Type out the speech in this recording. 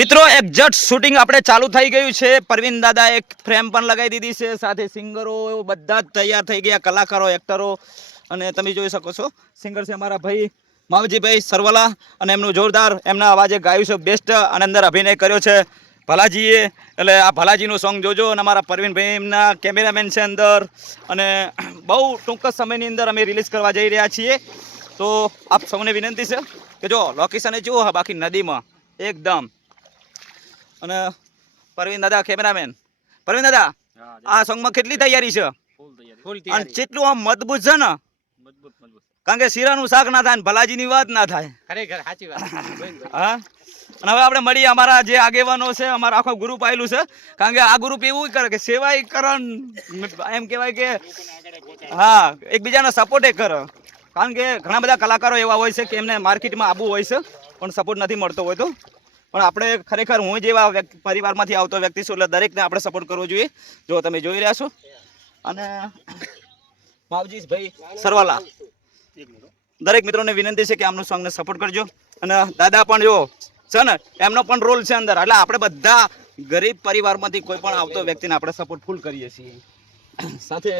મિત્રો exact shooting આપણે ચાલુ થઈ ગયું છે. પરવીન દાદા એક ફ્રેમ પણ લગાવી દીધી છે, સાથે સિંગરો બધા જ તૈયાર થઈ ગયા, કલાકારો, એક્ટરો. અને તમે જોઈ શકો છો સિંગર છે અમારા ભાઈ માવજીભાઈ સરવાલા, અને એમનું જોરદાર એમના અવાજે ગાયું છે બેસ્ટ, અને અંદર અભિનય કર્યો છે ભલાજીએ. એટલે આ ભલાજીનું સોંગ જોજો. અને અમારા પરવીનભાઈ એમના કેમેરામેન છે અંદર, અને બહુ ટૂંક જ સમયની અંદર અમે રિલીઝ કરવા જઈ રહ્યા છીએ. તો આપ સૌને વિનંતી છે કે જો લોકેશન એ જુઓ, બાકી નદીમાં એકદમ. અને પરવીન દાદા કેમેરામેન. પરવીન દાદા, આ સોંગમાં કેટલી તૈયારી છે? અને કેટલું આમ મજબૂત છે ને, કારણ કે શીરાનું શાક ના થાય ને ભલાજીની વાત ના થાય. ખરેખર સાચી વાત. હા. અને હવે આપણે મળીએ અમારા જે આગેવાનો છે, અમારા આખો ગ્રુપ આવેલું છે. કારણ કે આ ગ્રુપ એવું કરે કે સેવાય કરણ, એમ કહેવાય કે હા એકબીજાને સપોર્ટ કરે. કારણ કે ઘણા બધા કલાકારો એવા હોય છે કે એમને માર્કેટમાં આવવું હોય છે પણ સપોર્ટ નથી મળતો હોય. તો પણ આપણે ખરેખર હું જેવા પરિવારમાંથી આવતો વ્યક્તિ છું, એટલે દરેકને આપણે સપોર્ટ કરવો જોઈએ. જો તમે જોઈ રહ્યા છો. અને માવજીભાઈ સરવાલા, દરેક મિત્રોને વિનંતી છે કે આમનું સોંગને સપોર્ટ કરજો. અને દાદા પણ જો છે ને, એમનો પણ રોલ છે અંદર. એટલે આપણે બધા ગરીબ પરિવારમાંથી કોઈ પણ આવતો વ્યક્તિને આપણે સપોર્ટ ફૂલ કરીએ છીએ. સાથે